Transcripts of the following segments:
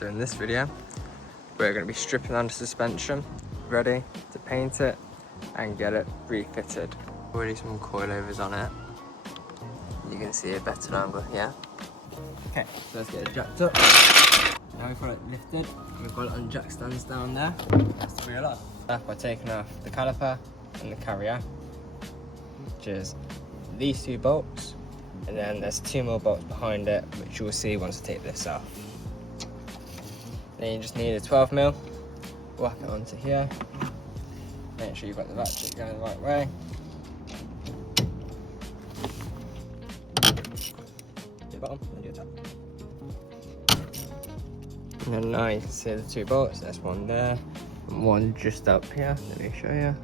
So in this video, we're going to be stripping on the suspension, ready to paint it and get it refitted. Already some coilovers on it. You can see a better angle here. Okay, so let's get it jacked up. Now we've got it lifted, we've got it on jack stands down there. That's the wheel off. By taking off the caliper and the carrier, which is these two bolts, and then there's two more bolts behind it, which you will see once I take this off. Then you just need a 12mm, whack it onto here, make sure you've got the ratchet going the right way. Do the bottom and do the top. And then now you can see the two bolts, there's one there, and one just up here, let me show you.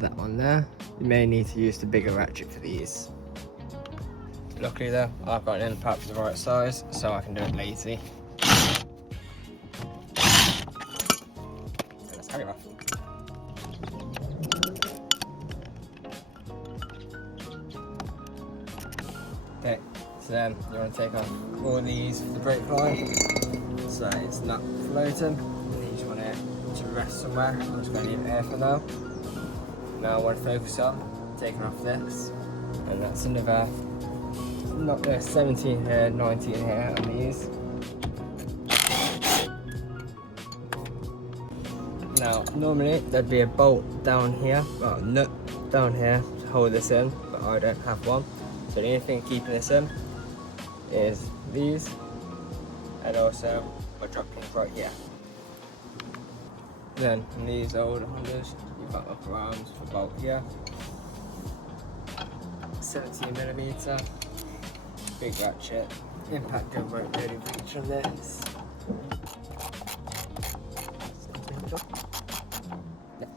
That one there. You may need to use the bigger ratchet for these. Luckily though, I've got an impact for the right size, so I can do it lazy. So let's carry it off. Okay, so then you want to take off all these for the brake line, so it's not floating. And then you just want it to rest somewhere. I'm just going to leave it here for now. Now I want to focus on taking off this, and that's another, not there, 17 here, 19 here on these. Now normally there'd be a bolt down here, well, a nut down here to hold this in, but I don't have one. So the only thing keeping this in is these, and also my drop pins right here. Then in these old Hondas, you've got upper arms for bolt here, 17mm, big ratchet, impact gun won't really reach on this. Yeah.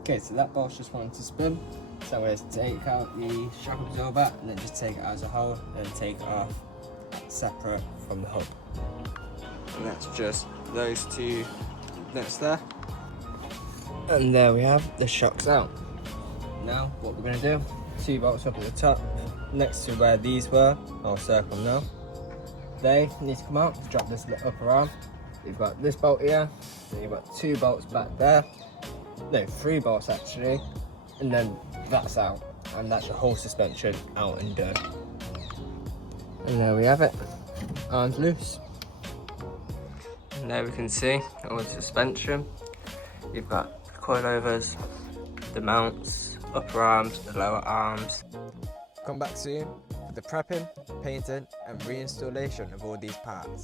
Okay, so that bolt's just wanted to spin, so we're going to take out the shock absorber and then just take it as a whole and take it off separate from the hub. And that's just those two nuts there. And there we have the shocks out. Now what we're going to do, two bolts up at the top next to where these were, I'll circle them now. They need to come out to drop this upper arm. You've got this bolt here, then you've got two bolts back there, no, three bolts actually, and then that's out, and that's your whole suspension out and done. And there we have it, arms loose. And there we can see all the suspension. You've got the coilovers, the mounts, upper arms, the lower arms. Come back soon for the prepping, painting and reinstallation of all these parts.